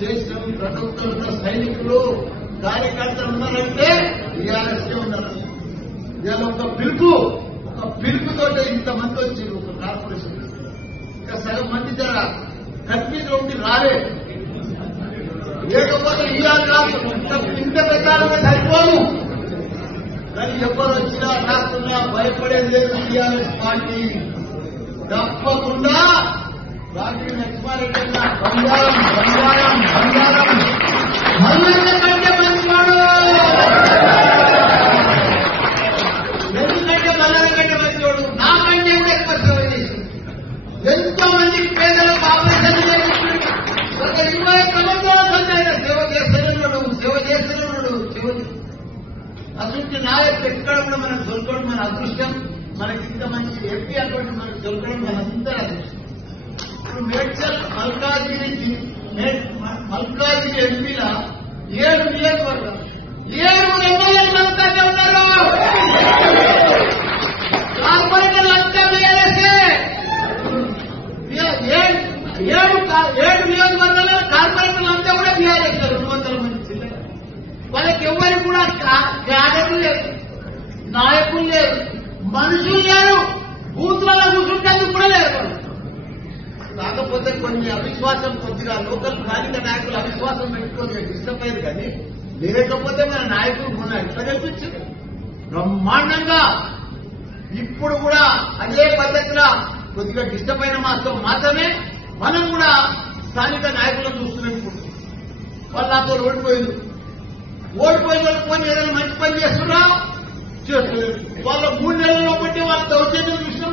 చేసిన ప్రతి ఒక్కరు సైనికులు కార్యకర్తలు ఉన్నారంటే టీఆర్ఎస్కే ఉన్నారు. ఇవాళ ఒక పిలుపుతో ఇంతమంది వచ్చింది ఒక కార్పొరేషన్. ఇంకా సగం మంది జర కన్ఫ్యూజ్ ఉండి రాలేదు. లేకపోతే ఇంత ప్రచారమే సరిపోను. కానీ ఎవరు వచ్చినా రాకుండా భయపడేది లేదు టీఆర్ఎస్ పార్టీ. తప్పకుండా రాత్రి లక్ష్మారెడ్డి బంగారం బంగారం బంగారం మల్లన్న కంటే మంచివాడు. ఎందుకంటే మల్లన్న కంటే మంచివాడు నాకంటే ఎక్కువ సేవ చేసి ఎంతో మంది పేదలకు ఆపరేషన్ చేసి ఒక 20 సంవత్సరాల సేవ చేస్తున్నాడు. అసలు నాయకులు ఎక్కడ కూడా మనకు దొరకడం మన అదృష్టం. మనకి ఇంత మంచి ఎంపీ అటువంటి మనకు దొరకడం మనంతా అదృష్టం. ఇప్పుడు మేడ్చల్ మల్కాజిగిరి ఎంపీల 7 నియోజకవర్గం 7 ఎమ్మెల్యేలు మనతో ఉన్నారు. కార్పొరేటర్లు అంతా వేరేసే 7 నియోజకవర్గాల్లో కార్పొరేటర్లు అంతా కూడా బీఆర్ఎస్ 200 మంది. వాళ్ళకి ఎవరికి కూడా క్యాడర్లు లేదు, నాయకులు లేరు, మనుషులు లేరు, బూత్లలో కూర్చుంటేందుకు కూడా లేరు. కాకపోతే కొన్ని అవిశ్వాసం కొద్దిగా లోకల్ స్థానిక నాయకులు అవిశ్వాసం పెట్టుకొని డిస్టర్బ్ అయ్యారు. కానీ లేకపోతే మన నాయకులు మొన్న ఎట్లా కనిపించింది బ్రహ్మాండంగా. ఇప్పుడు కూడా అదే పద్ధతిలో కొద్దిగా డిస్టర్బ్ అయిన మాత్రమే మనం కూడా స్థానిక నాయకులను చూస్తున్నాం. ఇప్పుడు వాళ్ళు నాతో ఓడిపోయిన వాళ్ళు పోయి ఏదైనా మంచి పని చేస్తున్నా చేస్తున్నారు. వాళ్ళ 3 నెలల్లో బట్టి వాళ్ళ దౌర్జన్యం విషయం